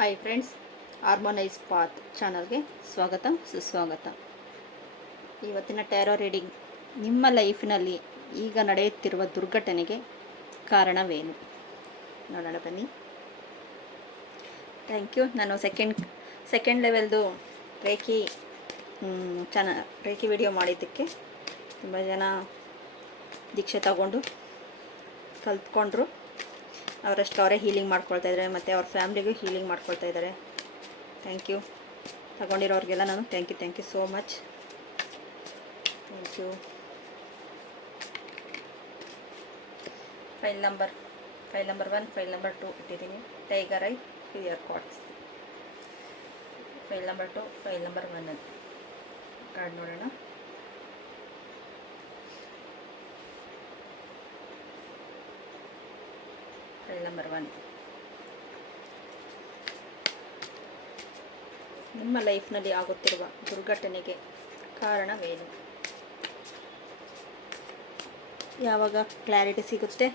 Hi friends harmonise path ಚಾನಲ್ಗೆ ಸ್ವಾಗತ, ಸುಸ್ವಾಗತ. ಇವತ್ತಿನ ಟ್ಯಾರೋ ರೀಡಿಂಗ್ ನಿಮ್ಮ ಲೈಫಿನಲ್ಲಿ ಈಗ ನಡೆಯುತ್ತಿರುವ ದುರ್ಘಟನೆಗೆ ಕಾರಣವೇನು? ನೋಡೋಣ ಬನ್ನಿ. ಥ್ಯಾಂಕ್ ಯು ನಾನು ಸೆಕೆಂಡ್ ಸೆಕೆಂಡ್ ಲೆವೆಲ್ದು ರೇಖಿ ಚಾನ ರೇಖಿ ವಿಡಿಯೋ ಮಾಡಿದ್ದಕ್ಕೆ ತುಂಬ ಜನ ದೀಕ್ಷೆ ತಗೊಂಡು ಕಲ್ತ್ಕೊಂಡ್ರು. ಅವರಷ್ಟು ಅವರೇ ಹೀಲಿಂಗ್ ಮಾಡ್ಕೊಳ್ತಾ ಇದ್ದಾರೆ, ಮತ್ತು ಅವ್ರ ಫ್ಯಾಮ್ಲಿಗೂ ಹೀಲಿಂಗ್ ಮಾಡ್ಕೊಳ್ತಾ ಇದ್ದಾರೆ. ಥ್ಯಾಂಕ್ ಯು ತಗೊಂಡಿರೋರಿಗೆಲ್ಲ ನಾನು thank you thank you so much thank you pile number pile number one pile number two ಇಟ್ಟಿದ್ದೀನಿ. Tiger eye clear cards pile number two pile number one card ನೋಡೋಣ. ಫೈಲ್ ನಂಬರ್ ಒನ್ ನಿಮ್ಮ ಲೈಫ್ನಲ್ಲಿ ಆಗುತ್ತಿರುವ ದುರ್ಘಟನೆಗೆ ಕಾರಣವೇನು? ಯಾವಾಗ clarity ಸಿಗುತ್ತೆ?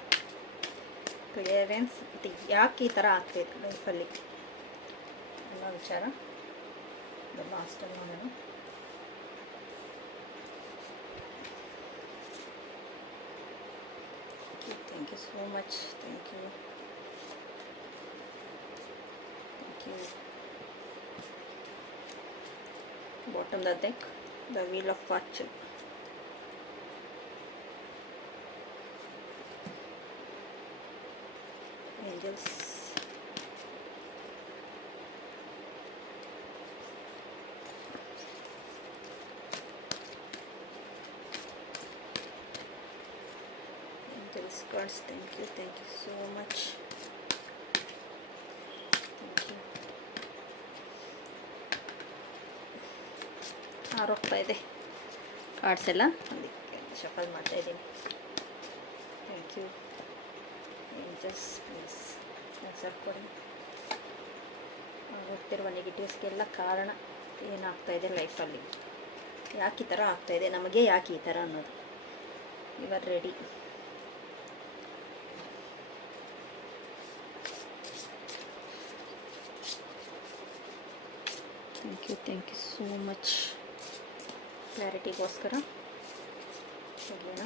Clearance ಮತ್ತು ಯಾಕೆ ಈ ಥರ ಆಗ್ತೈತೆ ಲೈಫಲ್ಲಿ ಅನ್ನೋ ವಿಚಾರ ಲಾಸ್ಟಲ್ಲಿ ನೋಡೋಣ. Thank you so much thank you working bottom the deck the wheel of fortune. Angels. Thank you thank you so much. ಆರೋಗ್ತಾ ಇದೆ. ಕಾರ್ಡ್ಸ್ ಎಲ್ಲ ಶಫಲ್ ಮಾಡ್ತಾ ಇದ್ದೀನಿ. Thank you just please answer ಕೊಡಿ. ಹೋಗ್ತಿರುವ ನೆಗೆಟಿವ್ಸ್ಗೆಲ್ಲ ಕಾರಣ ಏನಾಗ್ತಾ ಇದೆ ಲೈಫಲ್ಲಿ ಯಾಕೆ ಈ ಥರ ಆಗ್ತಾಯಿದೆ ನಮಗೆ ಯಾಕೆ ಈ ಥರ ಅನ್ನೋದು. ಇವರ್ ready thank you thank you so much ಕ್ಲಾರಿಟಿಗೋಸ್ಕರ ತೆಗೆಯೋಣ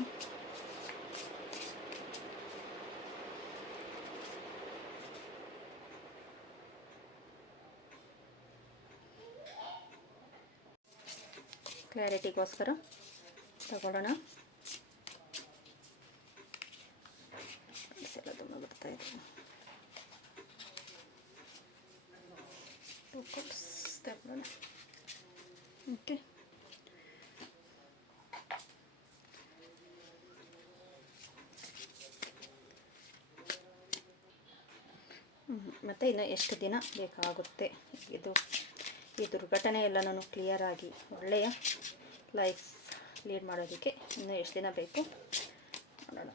ಕ್ಲಾರಿಟಿಗೋಸ್ಕರ ತಗೊಳ್ಳೋಣ. ಬರ್ತಾ ಇದೆ. ತಗೊಳ್ಳೋಣ ಓಕೆ ಮತ್ತು ಇನ್ನು ಎಷ್ಟು ದಿನ ಬೇಕಾಗುತ್ತೆ? ಇದು, ಈ ದುರ್ಘಟನೆ ಎಲ್ಲ ನಾನು ಕ್ಲಿಯರಾಗಿ ಒಳ್ಳೆಯ ಲೈಫ್ ಲೀಡ್ ಮಾಡೋದಕ್ಕೆ ಇನ್ನು ಎಷ್ಟು ದಿನ ಬೇಕು? ನೋಡೋಣ.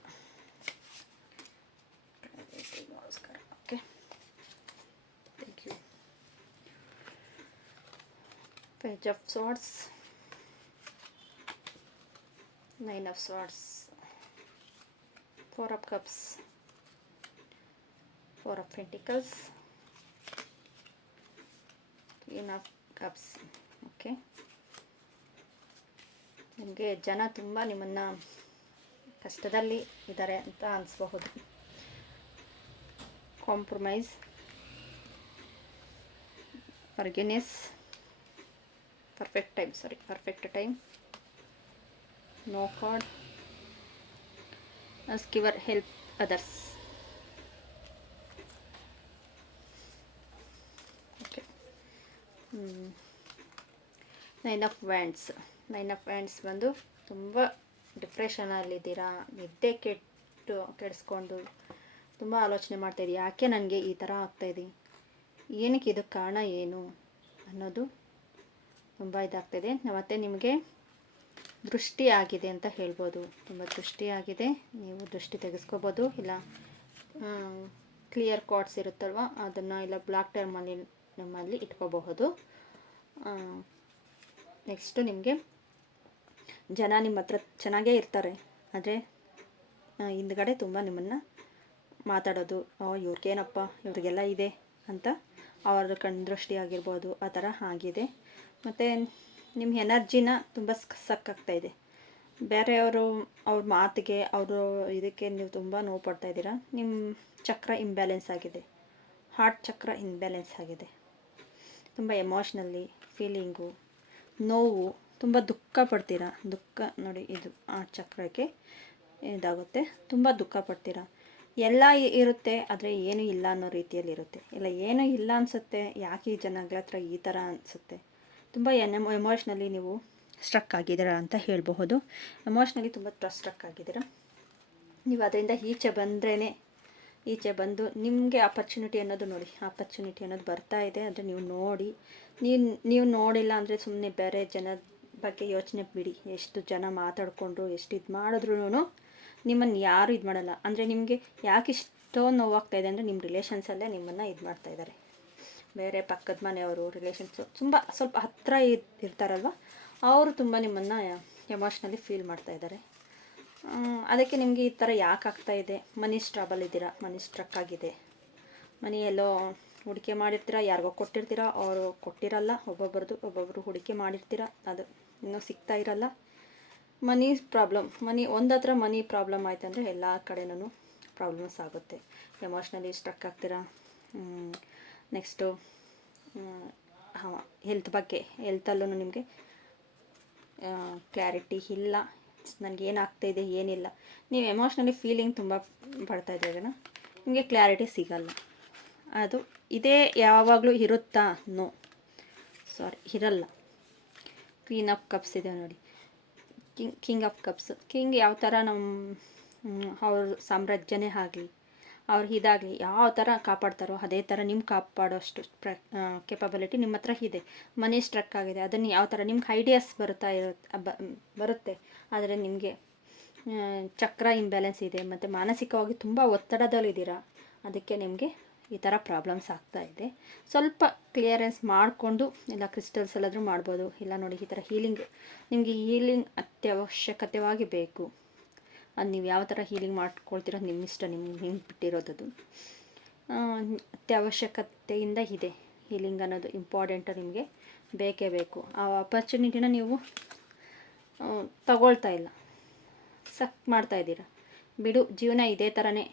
Okay thank you page of swords nine of swords four of cups. four of pentacles. Queen of cups. Okay ನಿಮಗೆ ಜನ ತುಂಬ ನಿಮ್ಮನ್ನು ಕಷ್ಟದಲ್ಲಿ ಇದ್ದಾರೆ ಅಂತ ಅನಿಸ್ಬಹುದು. Compromise forgiveness perfect time sorry perfect time no card as giver help others nine of wands nine of wands ಬಂದು ತುಂಬ ಡಿಪ್ರೆಷನಲ್ಲಿದ್ದೀರಾ ನಿದ್ದೆ ಕೆಟ್ಟು, ಕೆಡಿಸ್ಕೊಂಡು ತುಂಬ ಆಲೋಚನೆ ಮಾಡ್ತಾಯಿದ್ದೀರಿ ಯಾಕೆ ನನಗೆ ಈ ಥರ ಆಗ್ತಾಯಿದೆ ಏನಕ್ಕೆ ಇದಕ್ಕೆ ಕಾರಣ ಏನು ಅನ್ನೋದು ತುಂಬ ಇದಾಗ್ತಾಯಿದೆ ಮತ್ತು ನಿಮಗೆ ದೃಷ್ಟಿ ಆಗಿದೆ ಅಂತ ಹೇಳ್ಬೋದು. ತುಂಬ ದೃಷ್ಟಿ ಆಗಿದೆ. ನೀವು ದೃಷ್ಟಿ ತೆಗೆಸ್ಕೋಬೋದು. ಇಲ್ಲ ಕ್ಲಿಯರ್ ಕಾರ್ಡ್ಸ್ ಇರುತ್ತಲ್ವ? ಅದನ್ನು ಇಲ್ಲ ಬ್ಲಾಕ್ ಟರ್ಮಲ್ಲಿ ನಮ್ಮಲ್ಲಿ ಇಟ್ಕೋಬಹುದು. ನೆಕ್ಸ್ಟು ನಿಮಗೆ. ಜನ ನಿಮ್ಮ ಹತ್ರ ಚೆನ್ನಾಗೇ ಇರ್ತಾರೆ, ಆದರೆ ಹಿಂದ್ಗಡೆ ತುಂಬ ನಿಮ್ಮನ್ನು ಮಾತಾಡೋದು, ಓ ಇವ್ರಿಗೇನಪ್ಪ ಇವ್ರಿಗೆಲ್ಲ ಇದೆ ಅಂತ ಅವ್ರ ಕಣ್ದೃಷ್ಟಿ ಆಗಿರ್ಬೋದು, ಆ ಥರ ಆಗಿದೆ. ಮತ್ತು ನಿಮ್ಮ ಎನರ್ಜಿನ ತುಂಬ ಸಕ್ಕಾಗ್ತಾ ಇದೆ. ಬೇರೆಯವರು ಅವ್ರ ಮಾತಿಗೆ, ಅವರು ಇದಕ್ಕೆ ನೀವು ತುಂಬ ನೋವು ಪಡ್ತಾ ಇದ್ದೀರಾ. ನಿಮ್ಮ ಚಕ್ರ ಇಂಬ್ಯಾಲೆನ್ಸ್ ಆಗಿದೆ. ಹಾರ್ಟ್ ಚಕ್ರ ಇಂಬ್ಯಾಲೆನ್ಸ್ ಆಗಿದೆ. ತುಂಬ ಎಮೋಷ್ನಲ್ಲಿ ಫೀಲಿಂಗು ನೋವು ತುಂಬ ದುಃಖ ಪಡ್ತೀರಾ? ದುಃಖ ನೋಡಿ ಇದು ಆ ಚಕ್ರಕ್ಕೆ ಇದಾಗುತ್ತೆ. ತುಂಬ ದುಃಖ ಪಡ್ತೀರಾ? ಎಲ್ಲ ಇರುತ್ತೆ, ಆದರೆ ಏನೂ ಇಲ್ಲ ಅನ್ನೋ ರೀತಿಯಲ್ಲಿ ಇರುತ್ತೆ. ಇಲ್ಲ, ಏನೂ ಇಲ್ಲ ಅನಿಸುತ್ತೆ. ಯಾಕೆ ಈ ಜನಗಳ ಹತ್ರ ಈ ಥರ ಅನಿಸುತ್ತೆ? ತುಂಬ ಎನ್ ಎಮೋಷ್ನಲಿ ನೀವು ಸ್ಟ್ರಕ್ ಆಗಿದ್ದೀರಾ ಅಂತ ಹೇಳಬಹುದು. ಎಮೋಷ್ನಲಿ ತುಂಬ ಸ್ಟ್ರಕ್ ಆಗಿದ್ದೀರಾ. ನೀವು ಅದರಿಂದ ಈಚೆ ಬಂದ್ರೇ ಈಚೆ ಬಂದು ನಿಮಗೆ ಆಪರ್ಚುನಿಟಿ ಅನ್ನೋದು ನೋಡಿ. ಆಪರ್ಚುನಿಟಿ ಅನ್ನೋದು ಬರ್ತಾ ಇದೆ ಅಂದರೆ ನೀವು ನೋಡಿ. ನೀವು ನೀವು ನೋಡಿಲ್ಲ ಅಂದರೆ ಸುಮ್ಮನೆ ಬೇರೆ ಜನದ ಬಗ್ಗೆ ಯೋಚನೆ ಬಿಡಿ. ಎಷ್ಟು ಜನ ಮಾತಾಡಿಕೊಂಡು ಎಷ್ಟು ಇದು ಮಾಡಿದ್ರೂ ನಿಮ್ಮನ್ನು ಯಾರು ಇದು ಮಾಡಲ್ಲ. ಅಂದರೆ ನಿಮಗೆ ಯಾಕೆ ಇಷ್ಟೋ ನೋವಾಗ್ತಾ ಇದೆ ಅಂದರೆ ನಿಮ್ಮ ರಿಲೇಷನ್ಸಲ್ಲೇ ನಿಮ್ಮನ್ನು ಇದು ಮಾಡ್ತಾ ಇದ್ದಾರೆ ಬೇರೆ ಪಕ್ಕದ ಮನೆಯವರು ರಿಲೇಷನ್ಸು ತುಂಬ ಸ್ವಲ್ಪ ಹತ್ತಿರ ಇರ್ತಾರಲ್ವ? ಅವರು ತುಂಬ ನಿಮ್ಮನ್ನು ಎಮೋಷ್ನಲಿ ಫೀಲ್ ಮಾಡ್ತಾ ಇದ್ದಾರೆ ಅದಕ್ಕೆ ನಿಮಗೆ ಈ ಥರ ಯಾಕೆ ಆಗ್ತಾ ಇದೆ? ಮನಿ ಸ್ಟ್ರಬಲ್ ಇದ್ದೀರಾ? ಮನಿ ಸ್ಟ್ರಕ್ ಆಗಿದೆ. ಮನಿ ಎಲ್ಲೋ ಹೂಡಿಕೆ ಮಾಡಿರ್ತೀರ? ಯಾರಿಗೋ ಕೊಟ್ಟಿರ್ತೀರ? ಅವರು ಕೊಟ್ಟಿರಲ್ಲ. ಒಬ್ಬೊಬ್ರದ್ದು ಒಬ್ಬೊಬ್ಬರು ಹೂಡಿಕೆ ಮಾಡಿರ್ತೀರ? ಅದು ಇನ್ನೂ ಸಿಗ್ತಾ ಇರಲ್ಲ. ಮನಿ ಪ್ರಾಬ್ಲಮ್ ಮನಿ ಒಂದು ಹತ್ರ ಮನಿ ಪ್ರಾಬ್ಲಮ್ ಆಯ್ತು ಅಂದರೆ ಎಲ್ಲ ಕಡೆನೂ ಪ್ರಾಬ್ಲಮ್ಸ್ ಆಗುತ್ತೆ. ಎಮೋಷ್ನಲಿ ಸ್ಟ್ರಕ್ ಆಗ್ತೀರಾ? ನೆಕ್ಸ್ಟು ಹಾಂ ಹೆಲ್ತ್ ಬಗ್ಗೆ ಹೆಲ್ತಲ್ಲೂ ನಿಮಗೆ ಕ್ಲಾರಿಟಿ ಇಲ್ಲ. ನನಗೆ ಏನಾಗ್ತಾಯಿದೆ ಏನಿಲ್ಲ. ನೀವು ಎಮೋಷ್ನಲಿ ಫೀಲಿಂಗ್ ತುಂಬ ಪಡ್ತಾ ಇದ್ದೀರ ನಿಮಗೆ ಕ್ಲಾರಿಟಿ ಸಿಗಲ್ಲ. ಅದು ಇದೇ ಯಾವಾಗಲೂ ಇರುತ್ತಾ? ನೋ ಸಾರಿ ಇರಲ್ಲ. ಕ್ವೀನ್ ಆಫ್ ಕಪ್ಸ್ ಇದೆ ನೋಡಿ. King king of cups king ಯಾವ ಥರ ನಮ್ಮ ಅವ್ರ ಸಾಮ್ರಾಜ್ಯನೇ ಆಗಲಿ, ಅವ್ರ ಇದಾಗಲಿ, ಯಾವ ಥರ ಕಾಪಾಡ್ತಾರೋ ಅದೇ ಥರ ನಿಮ್ಮ ಕಾಪಾಡೋಷ್ಟು ಪ್ರ ಕೆಪಬಿಲಿಟಿ ನಿಮ್ಮ ಹತ್ರ ಇದೆ. ಮನಿ ಸ್ಟ್ರಕ್ ಆಗಿದೆ. ಅದನ್ನು ಯಾವ ಥರ ನಿಮ್ಗೆ ಐಡಿಯಾಸ್ ಬರುತ್ತಾ ಇರುತ್ತೆ ಬರುತ್ತೆ. ಆದರೆ ನಿಮಗೆ ಚಕ್ರ ಇಂಬ್ಯಾಲೆನ್ಸ್ ಇದೆ, ಮತ್ತು ಮಾನಸಿಕವಾಗಿ ತುಂಬ ಒತ್ತಡದಲ್ಲಿದ್ದೀರಾ, ಅದಕ್ಕೆ ನಿಮಗೆ ಈ ಥರ ಪ್ರಾಬ್ಲಮ್ಸ್ ಆಗ್ತಾ ಇದೆ. ಸ್ವಲ್ಪ ಕ್ಲಿಯರೆನ್ಸ್ ಮಾಡಿಕೊಂಡು ಇಲ್ಲ ಕ್ರಿಸ್ಟಲ್ಸ್ ಎಲ್ಲಾದರೂ ಮಾಡ್ಬೋದು, ಇಲ್ಲ ನೋಡಿ ಈ ಥರ ಹೀಲಿಂಗ್ ನಿಮಗೆ ಹೀಲಿಂಗ್ ಅತ್ಯವಶ್ಯಕತೆವಾಗಿ ಬೇಕು. ಅದು ನೀವು ಯಾವ ಥರ ಹೀಲಿಂಗ್ ಮಾಡ್ಕೊಳ್ತೀರೋ ನಿಮ್ಮ ಇಷ್ಟ ನಿಮ್ಗೆ ನಿಮ್ಗೆ ಬಿಟ್ಟಿರೋದದು. ಅತ್ಯವಶ್ಯಕತೆಯಿಂದ ಇದೆ ಹೀಲಿಂಗ್ ಅನ್ನೋದು ಇಂಪಾರ್ಟೆಂಟ್ ನಿಮಗೆ ಬೇಕೇ ಬೇಕು. ಆ ಆಪರ್ಚುನಿಟಿನ ನೀವು ತಗೊಳ್ತಾ ಇಲ್ಲ. ಸಕ್ ಮಾಡ್ತಾ ಇದ್ದೀರಾ? ಬಿಡು, ಜೀವನ ಇದೇ ಥರನೇ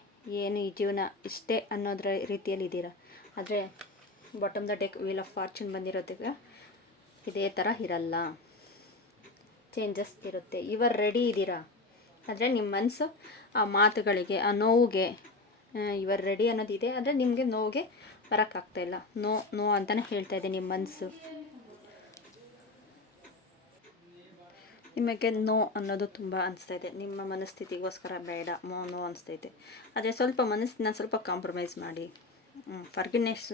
ಏನು ಈ ಜೀವನ ಇಷ್ಟೇ ಅನ್ನೋದ್ರ ರೀತಿಯಲ್ಲಿ ಇದ್ದೀರಾ? ಆದರೆ bottom the take wheel of fortune ಬಂದಿರೋದಕ್ಕೆ ಇದೇ ಥರ ಇರಲ್ಲ. ಚೇಂಜಸ್ ಇರುತ್ತೆ. ಇವರು ರೆಡಿ ಇದ್ದೀರಾ? ಆದರೆ ನಿಮ್ಮ ಮನಸ್ಸು ಆ ಮಾತುಗಳಿಗೆ, ಆ ನೋವಿಗೆ ಇವರು ರೆಡಿ ಅನ್ನೋದಿದೆ. ಆದರೆ ನಿಮಗೆ ನೋವಿಗೆ ಬರೋಕ್ಕಾಗ್ತಾ ಇಲ್ಲ. ನೋ ನೋ ಅಂತಲೇ ಹೇಳ್ತಾ ಇದೆ ನಿಮ್ಮ ಮನಸ್ಸು ನಿಮಗೆ ನೋ ಅನ್ನೋದು ತುಂಬ ಇದೆ ನಿಮ್ಮ ಮನಸ್ಥಿತಿಗೋಸ್ಕರ ಬೇಡ, ನೋ ನೋ ಇದೆ ಆದರೆ ಸ್ವಲ್ಪ ಮನಸ್ಸನ್ನ ಸ್ವಲ್ಪ ಕಾಂಪ್ರಮೈಸ್ ಮಾಡಿ. ಫರ್ಗಿನೆಸ್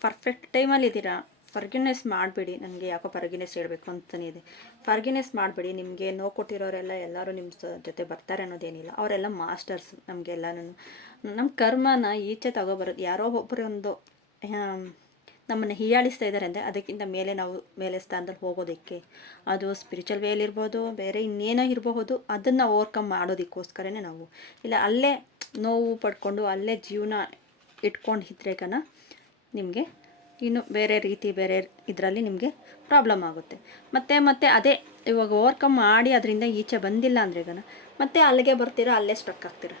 ಪರ್ಫೆಕ್ಟ್ ಟೈಮಲ್ಲಿ ಇದ್ದೀರಾ? ಫರ್ಗಿನೆಸ್ ಮಾಡಬೇಡಿ. ನನಗೆ ಯಾಕೋ ಫರ್ಗಿನೆಸ್ ಹೇಳಬೇಕು ಅಂತಲೇ ಇದೆ. ಫರ್ಗಿನೆಸ್ ಮಾಡಬೇಡಿ. ನಿಮಗೆ ನೋ ಕೊಟ್ಟಿರೋರೆಲ್ಲ ಎಲ್ಲರೂ ನಿಮ್ಮ ಜೊತೆ ಬರ್ತಾರೆ ಅನ್ನೋದೇನಿಲ್ಲ. ಅವರೆಲ್ಲ ಮಾಸ್ಟರ್ಸ್ ನಮಗೆಲ್ಲನೂ ನಮ್ಮ ಕರ್ಮನ ಈಚೆ ತಗೋಬರೋದು. ಯಾರೋ ಒಬ್ಬರೊಂದು ನಮ್ಮನ್ನು ಹೀಯಾಳಿಸ್ತಾ ಇದ್ದಾರೆ ಅಂದರೆ ಅದಕ್ಕಿಂತ ಮೇಲೆ ನಾವು ಮೇಲೆ ಸ್ಥಾನದಲ್ಲಿ ಹೋಗೋದಕ್ಕೆ ಅದು ಸ್ಪಿರಿಚುವಲ್ ವೇಲಿರ್ಬೋದು ಬೇರೆ ಇನ್ನೇನೋ ಇರಬಹುದು, ಅದನ್ನು ಓವರ್ಕಮ್ ಮಾಡೋದಕ್ಕೋಸ್ಕರನೇ ನಾವು. ಇಲ್ಲ, ಅಲ್ಲೇ ನೋವು ಪಡ್ಕೊಂಡು ಅಲ್ಲೇ ಜೀವನ ಇಟ್ಕೊಂಡು ಇದ್ರೇಗನ ನಿಮಗೆ ಇನ್ನು ಬೇರೆ ರೀತಿ ಬೇರೆ ಇದರಲ್ಲಿ ನಿಮಗೆ ಪ್ರಾಬ್ಲಮ್ ಆಗುತ್ತೆ. ಮತ್ತೆ ಮತ್ತೆ ಅದೇ ಇವಾಗ ಓವರ್ಕಮ್ ಮಾಡಿ ಅದರಿಂದ ಈಚೆ ಬಂದಿಲ್ಲ ಅಂದರೆ ಮತ್ತೆ ಅಲ್ಲಿಗೆ ಬರ್ತೀರಾ, ಅಲ್ಲೇ ಸ್ಟ್ರಕ್ ಆಗ್ತೀರಾ.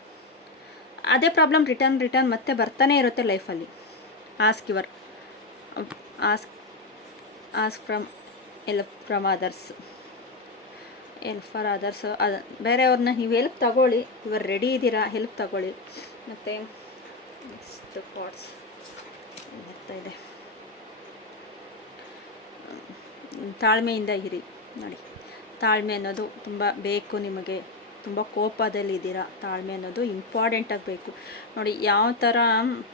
ಅದೇ ಪ್ರಾಬ್ಲಮ್ ರಿಟರ್ನ್ ರಿಟರ್ನ್ ಮತ್ತೆ ಬರ್ತಾನೆ ಇರುತ್ತೆ ಲೈಫಲ್ಲಿ ask your ask ask from help from others help for others ಅದು ಬೇರೆಯವ್ರನ್ನ ನೀವು ಹೆಲ್ಪ್ ತಗೊಳ್ಳಿ. ಇವರು ರೆಡಿ ಇದ್ದೀರಾ ಹೆಲ್ಪ್ ತಗೊಳ್ಳಿ. ಮತ್ತು ನೆಕ್ಸ್ಟ್ ಪಾಟ್ಸ್ ಬರ್ತಾ ಇದೆ. ತಾಳ್ಮೆಯಿಂದ ಇರಿ, ನೋಡಿ. ತಾಳ್ಮೆ ಅನ್ನೋದು ತುಂಬ ಬೇಕು ನಿಮಗೆ. ತುಂಬ ಕೋಪದಲ್ಲಿದ್ದೀರಾ ತಾಳ್ಮೆ ಅನ್ನೋದು ಇಂಪಾರ್ಟೆಂಟ್ ಆಗಬೇಕು ನೋಡಿ, ಯಾವ ಥರ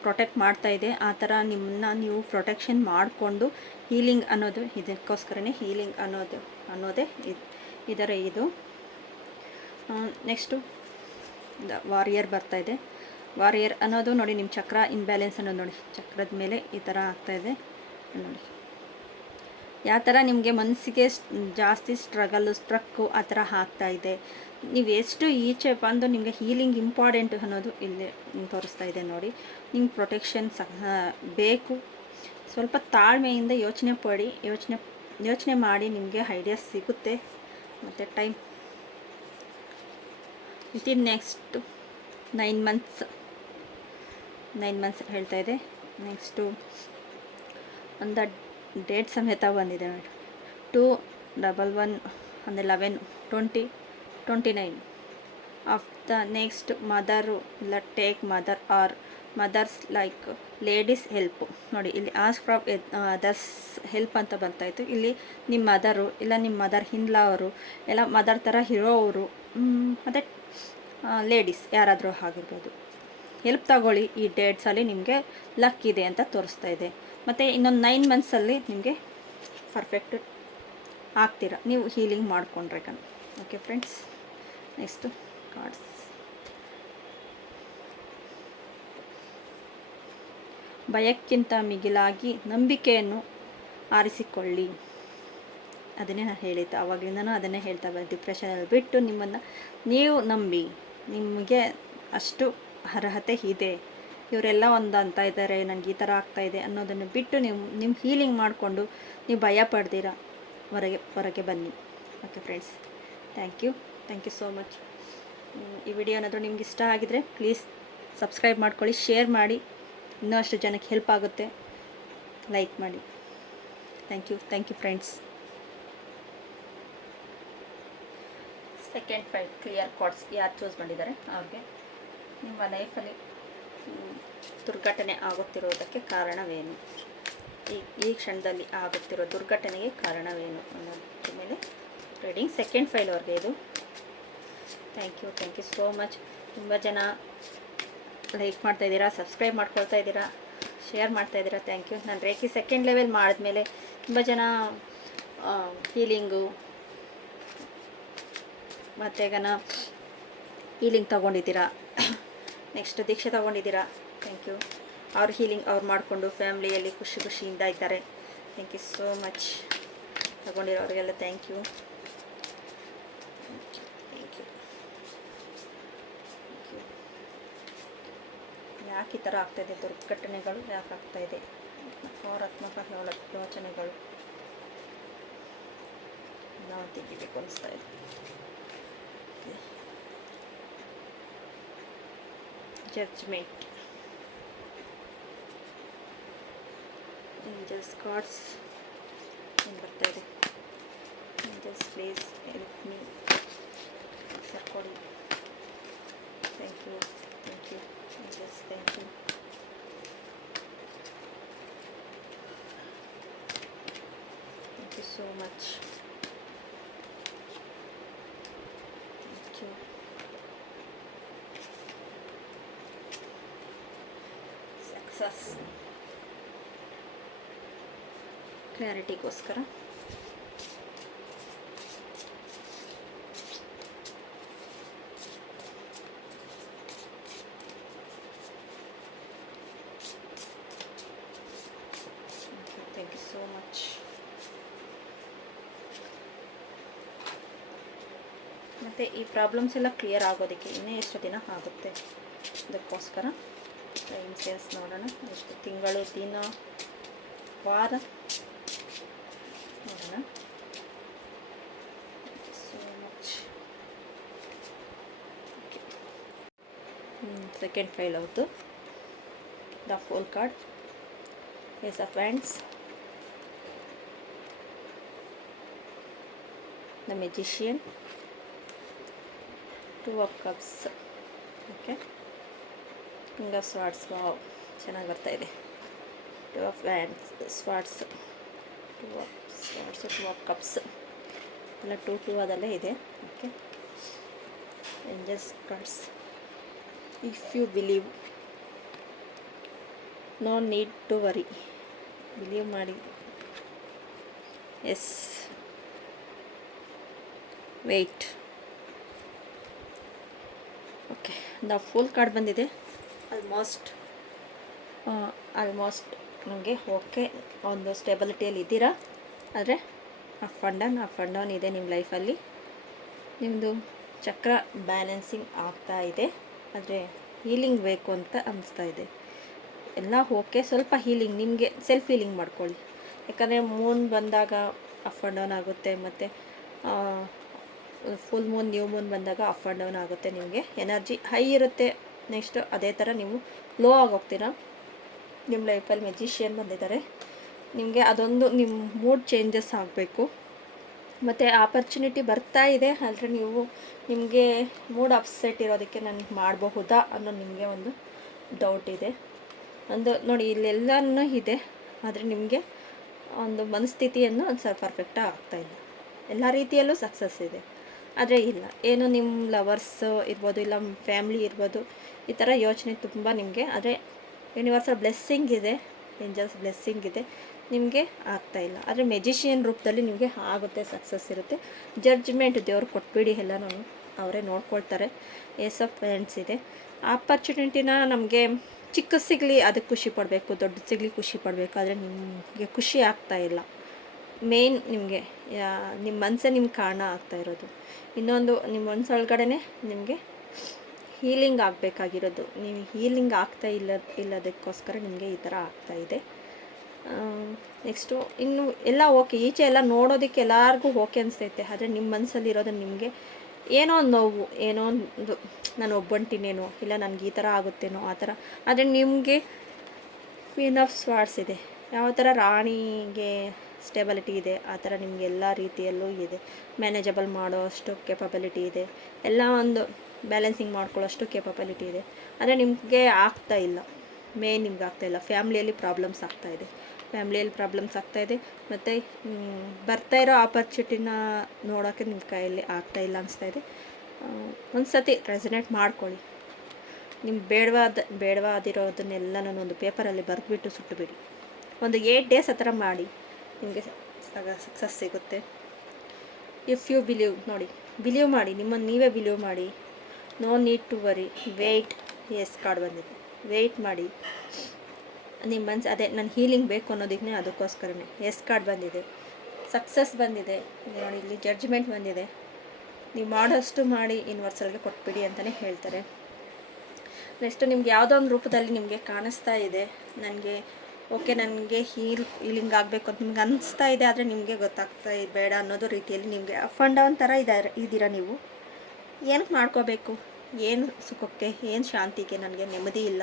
ಪ್ರೊಟೆಕ್ಟ್ ಮಾಡ್ತಾ ಇದೆ, ಆ ಥರ ನಿಮ್ಮನ್ನ ನೀವು ಪ್ರೊಟೆಕ್ಷನ್ ಮಾಡಿಕೊಂಡು ಹೀಲಿಂಗ್ ಅನ್ನೋದು, ಇದಕ್ಕೋಸ್ಕರನೇ ಹೀಲಿಂಗ್ ಅನ್ನೋದು, ಅನ್ನೋದೇ ಇದು, ಇದರ ಇದು. ನೆಕ್ಸ್ಟು ವಾರಿಯರ್ ಬರ್ತಾ ಇದೆ. ವಾರಿಯರ್ ಅನ್ನೋದು ನೋಡಿ ನಿಮ್ಮ ಚಕ್ರ ಇನ್ಬ್ಯಾಲೆನ್ಸ್ ಅನ್ನೋದು ನೋಡಿ, ಚಕ್ರದ ಮೇಲೆ ಈ ಥರ ಆಗ್ತಾ ಇದೆ. ನೋಡಿ. ಯಾವ ಥರ ನಿಮಗೆ ಮನಸ್ಸಿಗೆ ಜಾಸ್ತಿ ಸ್ಟ್ರಗಲ್ಲು ಸ್ಟ್ರಕ್ಕು ಆ ಥರ ಆಗ್ತಾ ಇದೆ. ನೀವು ಎಷ್ಟು ಈಚೆ ಬಂದು ನಿಮಗೆ ಹೀಲಿಂಗ್ ಇಂಪಾರ್ಟೆಂಟ್ ಅನ್ನೋದು ಇಲ್ಲಿ ತೋರಿಸ್ತಾ ಇದೆ ನೋಡಿ. ನಿಮ್ಗೆ ಪ್ರೊಟೆಕ್ಷನ್ ಸಹ ಬೇಕು. ಸ್ವಲ್ಪ ತಾಳ್ಮೆಯಿಂದ ಯೋಚನೆ ಪಡಿ. ಯೋಚನೆ ಯೋಚನೆ ಮಾಡಿ ನಿಮಗೆ ಐಡಿಯಾಸ್ ಸಿಗುತ್ತೆ. ಮತ್ತು time within next nine months nine months ಹೇಳ್ತಾ ಇದೆ. ನೆಕ್ಸ್ಟು ಒಂದು ಡೇಟ್ ಸಮೇತ ಬಂದಿದೆ ನೋಡಿ. ಟು ಡಬಲ್ ಒನ್ ಅಂದರೆ eleven twenty twenty nine of the next mother ಇಲ್ಲ take mother or mothers like ladies help ನೋಡಿ, ಇಲ್ಲಿ ಆಸ್ ಫ್ರಾಮ್ ಅದರ್ಸ್ ಹೆಲ್ಪ್ ಅಂತ ಬರ್ತಾಯಿತ್ತು ಇಲ್ಲಿ ನಿಮ್ಮ ಮದರು ಇಲ್ಲ ನಿಮ್ಮ ಮದರ್ ಹಿಂದ್ಲಾ ಅವರು ಎಲ್ಲ ಮದರ್ ಥರ ಹೀರೋ ಅವರು ಮತ್ತು ಲೇಡೀಸ್ ಯಾರಾದರೂ ಆಗಿರ್ಬೋದು. ಹೆಲ್ಪ್ ತಗೊಳ್ಳಿ, ಈ ಡೇಟ್ಸಲ್ಲಿ ನಿಮಗೆ ಲಕ್ ಇದೆ ಅಂತ ತೋರಿಸ್ತಾ ಇದೆ. ಮತ್ತು ಇನ್ನೊಂದು ನೈನ್ ಮಂತ್ಸಲ್ಲಿ ನಿಮಗೆ ಪರ್ಫೆಕ್ಟ್ ಆಗ್ತೀರಾ. ನೀವು ಹೀಲಿಂಗ್ ಮಾಡಿಕೊಂಡ್ರೆ ಕಣ್. ಓಕೆ ಫ್ರೆಂಡ್ಸ್ ನೆಕ್ಸ್ಟು ಕಾರ್ಡ್ಸ್ ಭಯಕ್ಕಿಂತ ಮಿಗಿಲಾಗಿ ನಂಬಿಕೆಯನ್ನು ಆರಿಸಿಕೊಳ್ಳಿ. ಅದನ್ನೇ ನಾನು ಹೇಳಿದ್ದು. ಆವಾಗಲಿಂದನೂ ಅದನ್ನೇ ಹೇಳ್ತಾ ಬಂದೆ ಡಿಪ್ರೆಷನಲ್ಲಿ ಬಿಟ್ಟು ನಿಮ್ಮನ್ನು ನೀವು ನಂಬಿ. ನಿಮಗೆ ಅಷ್ಟು ಅರ್ಹತೆ ಇದೆ. ಇವರೆಲ್ಲ ಒಂದು ಅಂತ ಇದ್ದಾರೆ ನನಗೆ ಈ ಥರ ಆಗ್ತಾಯಿದೆ ಅನ್ನೋದನ್ನು ಬಿಟ್ಟು ನೀವು ನಿಮ್ಮ ಹೀಲಿಂಗ್ ಮಾಡಿಕೊಂಡು ನೀವು ಭಯ ಪಡ್ದಿರ ಹೊರಗೆ ಹೊರಗೆ ಬನ್ನಿ. Okay friends thank you thank you so much ಈ ವಿಡಿಯೋ ಏನಾದರೂ ನಿಮ್ಗೆ ಇಷ್ಟ ಆಗಿದರೆ ಪ್ಲೀಸ್ ಸಬ್ಸ್ಕ್ರೈಬ್ ಮಾಡ್ಕೊಳ್ಳಿ ಶೇರ್ ಮಾಡಿ. ಇನ್ನೂ ಅಷ್ಟು ಜನಕ್ಕೆ ಹೆಲ್ಪ್ ಆಗುತ್ತೆ. ಲೈಕ್ ಮಾಡಿ. Thank you thank you friends second five clear cards ಯಾರು ಚೂಸ್ ಮಾಡಿದ್ದಾರೆ? ಅವ್ರಿಗೆ. ನಿಮ್ಮ ಲೈಫಲ್ಲಿ ದುರ್ಘಟನೆ ಆಗುತ್ತಿರುವುದಕ್ಕೆ ಕಾರಣವೇನು? ಈ ಈ ಕ್ಷಣದಲ್ಲಿ ಆಗುತ್ತಿರೋ ದುರ್ಘಟನೆಗೆ ಕಾರಣವೇನು ಅನ್ನೋದ್ರ ಮೇಲೆ ರೀಡಿಂಗ್ ಸೆಕೆಂಡ್ ಫೈಲ್ ಅವ್ರಿಗೆ ಇದು. Thank you thank you so much ತುಂಬ ಜನ ಲೈಕ್ ಮಾಡ್ತಾ ಇದ್ದೀರಾ ಸಬ್ಸ್ಕ್ರೈಬ್ ಮಾಡ್ಕೊಳ್ತಾ ಇದ್ದೀರಾ ಶೇರ್ ಮಾಡ್ತಾ ಇದ್ದೀರಾ ಥ್ಯಾಂಕ್ ಯು ನಾನು ರೇಖಿ ಸೆಕೆಂಡ್ ಲೆವೆಲ್ ಮಾಡಿದ್ಮೇಲೆ ತುಂಬ ಜನ ಫೀಲಿಂಗು ಮತ್ತೆ ಗನ ಫೀಲಿಂಗ್ ತೊಗೊಂಡಿದ್ದೀರಾ. ನೆಕ್ಸ್ಟ್ ದೀಕ್ಷೆ ತೊಗೊಂಡಿದ್ದೀರಾ? ಥ್ಯಾಂಕ್ ಯು ಅವ್ರ ಹೀಲಿಂಗ್ ಅವ್ರು ಮಾಡಿಕೊಂಡು ಫ್ಯಾಮಿಲಿಯಲ್ಲಿ ಖುಷಿ ಖುಷಿಯಿಂದ ಇದ್ದಾರೆ. ಥ್ಯಾಂಕ್ ಯು ಸೋ ಮಚ್ ತಗೊಂಡಿರೋರಿಗೆಲ್ಲ ಥ್ಯಾಂಕ್ ಯು ಥ್ಯಾಂಕ್ ಯು ಯಾಕೆ ಈ ಥರ ಆಗ್ತಾಯಿದೆ ದುರ್ಘಟನೆಗಳು ಯಾಕೆ ಆಗ್ತಾಯಿದೆ ನಕಾರಾತ್ಮಕ ಯೋಚನೆಗಳು. ನಾವು ತೆಗಿಬೇಕು ಅನಿಸ್ತಾ ಇದೆ ಜಡ್ಜ್ಮೆಂಟ್ ಏಂಜಲ್ಸ್ ಕಾರ್ಡ್ಸ್ ಏನು ಬರ್ತಾ ಇದೆ angels please help me sir ಕೊಡಿ thank you thank you angels thank you thank you so much thank you success ಕ್ಲಾರಿಟಿಗೋಸ್ಕರ thank you so much ಮತ್ತು ಈ ಪ್ರಾಬ್ಲಮ್ಸ್ ಎಲ್ಲ ಕ್ಲಿಯರ್ ಆಗೋದಕ್ಕೆ ಇನ್ನೇ ಎಷ್ಟು ದಿನ ಆಗುತ್ತೆ? ಅದಕ್ಕೋಸ್ಕರ. ಟೈಮ್ ಸೇಲ್ಸ್ ನೋಡೋಣ? ಎಷ್ಟು ತಿಂಗಳು, ದಿನ, ವಾರ? ನೋಡೋಣ. ಸೋ ಮಚ್ ಸೆಕೆಂಡ್ ಫೈಲ್ ಅವತ್ತು the fool card yes uh friends the magician two of cups okay ಹಿಂಗ ಸ್ವಾಟ್ಸ್, ವಾವ್, ಚೆನ್ನಾಗಿ ಬರ್ತಾ ಇದೆ. Two of wands swords two of swords two of cups ಎಲ್ಲ ಟೂ ಟೂ ಅದಲ್ಲೇ ಇದೆ. Okay angels cards if you believe no need to worry believe ಮಾಡಿ. Yes wait okay the full card ಬಂದಿದೆ. Almost almost ನನಗೆ okay ಒಂದು ಸ್ಟೆಬಿಲಿಟಿಯಲ್ಲಿ ಇದ್ದೀರಾ? ಆದರೆ up and down up and down ಇದೆ ನಿಮ್ಮ ಲೈಫಲ್ಲಿ ನಿಮ್ಮದು ಚಕ್ರ ಬ್ಯಾಲೆನ್ಸಿಂಗ್ ಆಗ್ತಾ ಇದೆ. ಆದರೆ ಹೀಲಿಂಗ್ ಬೇಕು ಅಂತ ಅನಿಸ್ತಾ ಇದೆ. ಎಲ್ಲ ಓಕೆ ಸ್ವಲ್ಪ ಹೀಲಿಂಗ್ ನಿಮಗೆ ಸೆಲ್ಫ್ ಹೀಲಿಂಗ್ ಮಾಡ್ಕೊಳ್ಳಿ. ಯಾಕಂದರೆ ಮೂನ್ ಬಂದಾಗ ಅಪ್ ಆ್ಯಂಡ್ ಡೌನ್ ಆಗುತ್ತೆ, ಮತ್ತು ಫುಲ್ ಮೂನ್ ನ್ಯೂ ಮೂನ್ ಬಂದಾಗ ಅಪ್ ಆ್ಯಂಡ್ ಡೌನ್ ಆಗುತ್ತೆ ನಿಮಗೆ. ಎನರ್ಜಿ ಹೈ ಇರುತ್ತೆ. ನೆಕ್ಸ್ಟ್ ಅದೇ ಥರ ನೀವು ಲೋ ಆಗೋಗ್ತೀರಾ ನಿಮ್ಮ ಲೈಫಲ್ಲಿ ಮೆಜಿಷಿಯನ್ ಬಂದಿದ್ದಾರೆ. ನಿಮಗೆ ಅದೊಂದು ನಿಮ್ಮ ಮೂಡ್ ಚೇಂಜಸ್ ಆಗಬೇಕು. ಮತ್ತು ಆಪರ್ಚುನಿಟಿ ಬರ್ತಾ ಇದೆ. ಆದರೆ ನೀವು ನಿಮಗೆ ಮೂಡ್ ಅಪ್ಸೆಟ್ ಇರೋದಕ್ಕೆ ನನಗೆ ಮಾಡಬಹುದಾ ಅನ್ನೋ ನಿಮಗೆ ಒಂದು ಡೌಟ್ ಇದೆ. ಒಂದು ನೋಡಿ, ಇಲ್ಲೆಲ್ಲನೂ ಇದೆ. ಆದರೆ ನಿಮಗೆ ಒಂದು ಮನಸ್ಥಿತಿಯನ್ನು ಒಂದು ಸ್ವಲ್ಪ ಪರ್ಫೆಕ್ಟಾಗಿ ಆಗ್ತಾಯಿಲ್ಲ ಎಲ್ಲ ರೀತಿಯಲ್ಲೂ ಸಕ್ಸಸ್ ಇದೆ. ಆದರೆ ಇಲ್ಲ. ಏನು ನಿಮ್ಮ ಲವರ್ಸ್ ಇರ್ಬೋದು, ಇಲ್ಲ ಫ್ಯಾಮ್ಲಿ ಇರ್ಬೋದು, ಈ ಥರ ಯೋಚನೆ ತುಂಬ ನಿಮಗೆ. ಆದರೆ ಯೂನಿವರ್ಸಲ್ ಬ್ಲೆಸ್ಸಿಂಗ್ ಇದೆ ಏಂಜಲ್ಸ್ ಬ್ಲೆಸ್ಸಿಂಗ್ ಇದೆ, ನಿಮಗೆ ಆಗ್ತಾ ಇಲ್ಲ. ಆದರೆ ಮೆಜಿಷಿಯನ್ ರೂಪದಲ್ಲಿ ನಿಮಗೆ ಆಗುತ್ತೆ ಸಕ್ಸಸ್ ಇರುತ್ತೆ. ಜಡ್ಜ್ಮೆಂಟ್ ದೇವ್ರು ಕೊಟ್ಬಿಡಿ, ಎಲ್ಲನೂ ಅವರೇ ನೋಡ್ಕೊಳ್ತಾರೆ. ಏಸ್ ಆಫ್ ಫ್ರೆಂಡ್ಸ್ ಇದೆ. ಆಪರ್ಚುನಿಟಿನ ನಮಗೆ ಚಿಕ್ಕ ಸಿಗಲಿ ಅದಕ್ಕೆ ಖುಷಿ ಪಡಬೇಕು, ದೊಡ್ಡ ಸಿಗಲಿ ಖುಷಿ ಪಡಬೇಕು, ಆದರೆ ನಿಮಗೆ ಖುಷಿ ಆಗ್ತಾ ಇಲ್ಲ. ಮೇನ್ ನಿಮಗೆ ನಿಮ್ಮ ಮನಸ್ಸೇ ನಿಮ್ಗೆ ಕಾರಣ ಆಗ್ತಾ ಇರೋದು. ಇನ್ನೊಂದು ನಿಮ್ಮ ಮನಸ್ಸೊಳಗಡೆ ನಿಮಗೆ ಹೀಲಿಂಗ್ ಆಗಬೇಕಾಗಿರೋದು. ನೀವು ಹೀಲಿಂಗ್ ಆಗ್ತಾ ಇಲ್ಲ ಇಲ್ಲದಕ್ಕೋಸ್ಕರ ನಿಮಗೆ ಈ ಥರ ಆಗ್ತಾ ಇದೆ. ನೆಕ್ಸ್ಟು ಇನ್ನು ಎಲ್ಲ ಓಕೆ ಈಚೆ ಎಲ್ಲ ನೋಡೋದಕ್ಕೆ ಎಲ್ಲರಿಗೂ ಓಕೆ ಅನಿಸ್ತೈತೆ. ಆದರೆ ನಿಮ್ಮ ಮನಸ್ಸಲ್ಲಿ ಇರೋದು ನಿಮಗೆ ಏನೋ ಒಂದು ನೋವು, ಏನೋ ಒಂದು, ನಾನು ಒಬ್ಬಂಟಿನೇನೋ, ಇಲ್ಲ ನನಗೆ ಈ ಥರ ಆಗುತ್ತೇನೋ, ಆ ಥರ. ಆದರೆ ನಿಮಗೆ ಕ್ವೀನ್ ಆಫ್ ಸ್ವಾರ್ಟ್ಸ್ ಇದೆ. ಯಾವ ಥರ ರಾಣಿಗೆ ಸ್ಟೆಬಿಲಿಟಿ ಇದೆ, ಆ ಥರ ನಿಮಗೆ ಎಲ್ಲ ರೀತಿಯಲ್ಲೂ ಇದೆ. ಮ್ಯಾನೇಜಬಲ್ ಮಾಡೋ ಅಷ್ಟು ಕೆಪಬಿಲಿಟಿ ಇದೆ. ಎಲ್ಲ ಒಂದು ಬ್ಯಾಲೆನ್ಸಿಂಗ್ ಮಾಡ್ಕೊಳ್ಳೋಷ್ಟು ಕೆಪಬಿಲಿಟಿ ಇದೆ. ಆದರೆ ನಿಮಗೆ ಆಗ್ತಾ ಇಲ್ಲ. ಮೇನ್ ನಿಮ್ಗೆ ಆಗ್ತಾ ಇಲ್ಲ. ಫ್ಯಾಮ್ಲಿಯಲ್ಲಿ ಪ್ರಾಬ್ಲಮ್ಸ್ ಆಗ್ತಾ ಇದೆ. ಫ್ಯಾಮ್ಲಿಯಲ್ಲಿ ಪ್ರಾಬ್ಲಮ್ಸ್ ಆಗ್ತಾ ಇದೆ. ಮತ್ತು ಬರ್ತಾ ಇರೋ ಆಪರ್ಚುನಿಟಿನ ನೋಡೋಕ್ಕೆ ನಿಮ್ಮ ಕೈಯಲ್ಲಿ ಆಗ್ತಾ ಇಲ್ಲ ಅನಿಸ್ತಾ ಇದೆ. ಒಂದು ಸತಿ ರೆಸನೇಟ್ ಮಾಡ್ಕೊಳ್ಳಿ. ನಿಮ್ಮ ಬೇಡವಾದ ಬೇಡವಾದಿರೋದನ್ನೆಲ್ಲ ಒಂದು ಪೇಪರಲ್ಲಿ ಬರೆದ್ಬಿಟ್ಟು ಸುಟ್ಟುಬಿಡಿ ಒಂದು ಏಯ್ಟ್ ಡೇಸ್ ಆ ಥರ ಮಾಡಿ. ನಿಮಗೆ ಸಕ್ಸಸ್ ಸಿಗುತ್ತೆ. ಇಫ್ ಯು ಬಿಲೀವ್ ನೋಡಿ ಬಿಲೀವ್ ಮಾಡಿ ನಿಮ್ಮನ್ನು ನೀವೇ ಬಿಲೀವ್ ಮಾಡಿ. No need to worry wait yes card ಬಂದಿದೆ. ವೆಯ್ಟ್ ಮಾಡಿ. ನಿಮ್ಮ ಮನ್ಸು, ಅದೇ ನನ್ನ ಹೀಲಿಂಗ್ ಬೇಕು ಅನ್ನೋದಕ್ಕೆ ಅದಕ್ಕೋಸ್ಕರನೇ. ಎಸ್ ಕಾರ್ಡ್ ಬಂದಿದೆ. ಸಕ್ಸಸ್ ಬಂದಿದೆ. ನೋಡಿ, ಇಲ್ಲಿ ಜಡ್ಜ್ಮೆಂಟ್ ಬಂದಿದೆ. ನೀವು ಮಾಡೋಷ್ಟು ಮಾಡಿ ಯೂನಿವರ್ಸಲ್ಗೆ ಕೊಟ್ಬಿಡಿ ಅಂತಲೇ ಹೇಳ್ತಾರೆ. ನೆಕ್ಸ್ಟ್ ನಿಮ್ಗೆ ಯಾವುದೋ ಒಂದು ರೂಪದಲ್ಲಿ ನಿಮಗೆ ಕಾಣಿಸ್ತಾ ಇದೆ. ನನಗೆ ಓಕೆ, ನನಗೆ ಹೀಲ್ ಹೀಲಿಂಗ್ ಆಗಬೇಕು ಅಂತ ನಿಮ್ಗೆ ಅನಿಸ್ತಾ ಇದೆ ಆದರೆ ನಿಮಗೆ ಗೊತ್ತಾಗ್ತಾ ಬೇಡ ಅನ್ನೋದು ರೀತಿಯಲ್ಲಿ ನಿಮಗೆ ಅಪ್ ಆ್ಯಂಡ್ ಡೌನ್ ಥರ ಇದ್ದಾರೆ ಇದ್ದೀರಾ ನೀವು? ಏನಕ್ಕೆ ಮಾಡ್ಕೋಬೇಕು? ಏನು ಸುಖಕ್ಕೆ, ಏನು ಶಾಂತಿಗೆ ನನಗೆ ನೆಮ್ಮದಿ ಇಲ್ಲ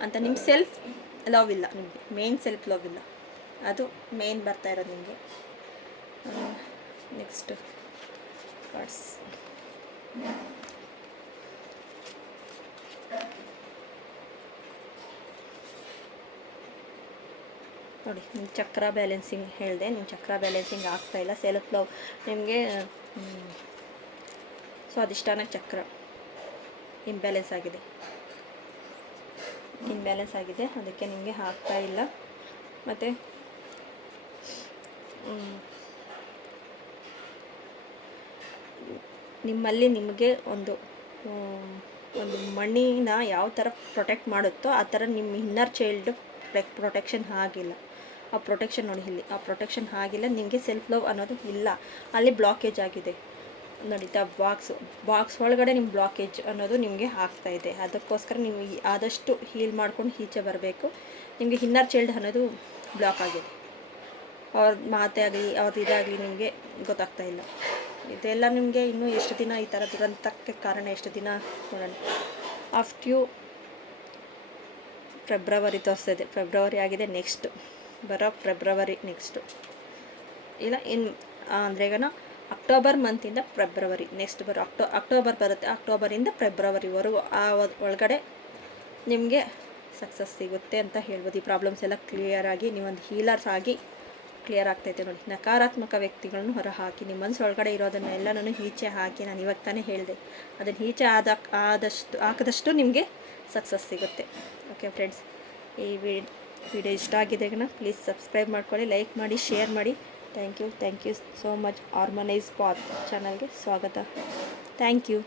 ಅಂತ ನಿಮ್ಮ ಸೆಲ್ಫ್ ಲವ್ ಇಲ್ಲ ನಿಮಗೆ ಮೇನ್ ಸೆಲ್ಫ್ ಲವ್ ಇಲ್ಲ. ಅದು ಮೇನ್ ಬರ್ತಾ ಇರೋದು ನಿಮಗೆ. ನೆಕ್ಸ್ಟ್ ಕಾರ್ಡ್ಸ್ ನೋಡಿ ನಿಮ್ಮ ಚಕ್ರ ಬ್ಯಾಲೆನ್ಸಿಂಗ್ ಹೇಳಿದೆ ನಿಮ್ಮ ಚಕ್ರ ಬ್ಯಾಲೆನ್ಸಿಂಗ್ ಆಗ್ತಾಯಿಲ್ಲ ಸೆಲ್ಫ್ ಲವ್ ನಿಮಗೆ ಸ್ವಾದಿಷ್ಟಾನ ಚಕ್ರ ಇಂಬ್ಯಾಲೆನ್ಸ್ ಆಗಿದೆ. ಇಂಬ್ಯಾಲೆನ್ಸ್ ಆಗಿದೆ, ಅದಕ್ಕೆ ನಿಮಗೆ ಆಗ್ತಾ ಇಲ್ಲ. ಮತ್ತು ನಿಮ್ಮಲ್ಲಿ ನಿಮಗೆ ಒಂದು ಒಂದು ಮಣ್ಣಿನ ಯಾವ ಥರ ಪ್ರೊಟೆಕ್ಟ್ ಮಾಡುತ್ತೋ, ಆ ಥರ ನಿಮ್ಮ ಇನ್ನರ್ ಚೈಲ್ಡ್ ಪ್ರೊಟೆಕ್ಷನ್ ಆಗಿಲ್ಲ. ಆ ಪ್ರೊಟೆಕ್ಷನ್ ನೋಡಿ ಇಲ್ಲಿ. ಆ ಪ್ರೊಟೆಕ್ಷನ್ ಆಗಿಲ್ಲ ನಿಮಗೆ ಸೆಲ್ಫ್ ಲವ್ ಅನ್ನೋದು ಇಲ್ಲ. ಅಲ್ಲಿ ಬ್ಲಾಕೇಜ್ ಆಗಿದೆ. ನೋಡಿ ದ ಬಾಕ್ಸ್ ಬಾಕ್ಸ್ ಒಳಗಡೆ ನಿಮ್ಮ ಬ್ಲಾಕೇಜ್ ಅನ್ನೋದು ನಿಮಗೆ ಆಗ್ತಾ ಇದೆ. ಅದಕ್ಕೋಸ್ಕರ ನೀವು ಆದಷ್ಟು ಹೀಲ್ ಮಾಡ್ಕೊಂಡು ಈಚೆ ಬರಬೇಕು. ನಿಮಗೆ ಇನ್ನರ್ ಚೈಲ್ಡ್ ಅನ್ನೋದು ಬ್ಲಾಕ್ ಆಗಿದೆ. ಅವ್ರ ಮಾತೇ ಆಗಲಿ ಅವ್ರದ್ದು ಇದಾಗಲಿ ನಿಮಗೆ ಗೊತ್ತಾಗ್ತಾ ಇಲ್ಲ. ಇದೆಲ್ಲ ನಿಮಗೆ ಇನ್ನೂ ಎಷ್ಟು ದಿನ ಈ ಥರ ದುರಂತಕ್ಕೆ ಕಾರಣ ಎಷ್ಟು ದಿನ ನೋಡೋಣ. ಆಫ್ಟ್ ಯು ಫೆಬ್ರವರಿ ತೋರಿಸ್ತಿದೆ ಫೆಬ್ರವರಿ ಆಗಿದೆ ನೆಕ್ಸ್ಟ್ ಬರೋ ಫೆಬ್ರವರಿ ನೆಕ್ಸ್ಟು ಇಲ್ಲ, ಇನ್ ಅಂದರೆ ಈಗ ಅಕ್ಟೋಬರ್ ಮಂತಿಂದ ಫೆಬ್ರವರಿ ನೆಕ್ಸ್ಟ್ ಬರೋ ಅಕ್ಟೋ ಅಕ್ಟೋಬರ್ ಬರುತ್ತೆ ಅಕ್ಟೋಬರಿಂದ ಫೆಬ್ರವರಿವರೆಗೂ ಆ ಒಳಗಡೆ ನಿಮಗೆ ಸಕ್ಸಸ್ ಸಿಗುತ್ತೆ ಅಂತ ಹೇಳ್ಬೋದು. ಈ ಪ್ರಾಬ್ಲಮ್ಸ್ ಎಲ್ಲ ಕ್ಲಿಯರ್ ಆಗಿ, ನೀವೊಂದು ಹೀಲರ್ಸ್ ಆಗಿ ಕ್ಲಿಯರ್ ಆಗ್ತೈತೆ ನೋಡಿ. ನಕಾರಾತ್ಮಕ ವ್ಯಕ್ತಿಗಳನ್ನು ಹೊರ ಹಾಕಿ ನಿಮ್ಮ ಮನಸ್ಸು ಒಳಗಡೆ ಇರೋದನ್ನೆಲ್ಲನೂ ಈಚೆ ಹಾಕಿ, ನಾನು ಇವಾಗ ತಾನೇ ಹೇಳಿದೆ, ಅದನ್ನು ಈಚೆ ಆದ ಆದಷ್ಟು, ಹಾಕಿದಷ್ಟು ನಿಮಗೆ ಸಕ್ಸಸ್ ಸಿಗುತ್ತೆ. ಓಕೆ ಫ್ರೆಂಡ್ಸ್ ಈ ವಿಡಿಯೋ ಇಷ್ಟ ಆಗಿದೆ ಪ್ಲೀಸ್ ಸಬ್ಸ್ಕ್ರೈಬ್ ಮಾಡ್ಕೊಳ್ಳಿ ಲೈಕ್ ಮಾಡಿ ಶೇರ್ ಮಾಡಿ. Thank you thank you so much harmonize path ಚಾನಲ್ಗೆ ಸ್ವಾಗತ. Thank you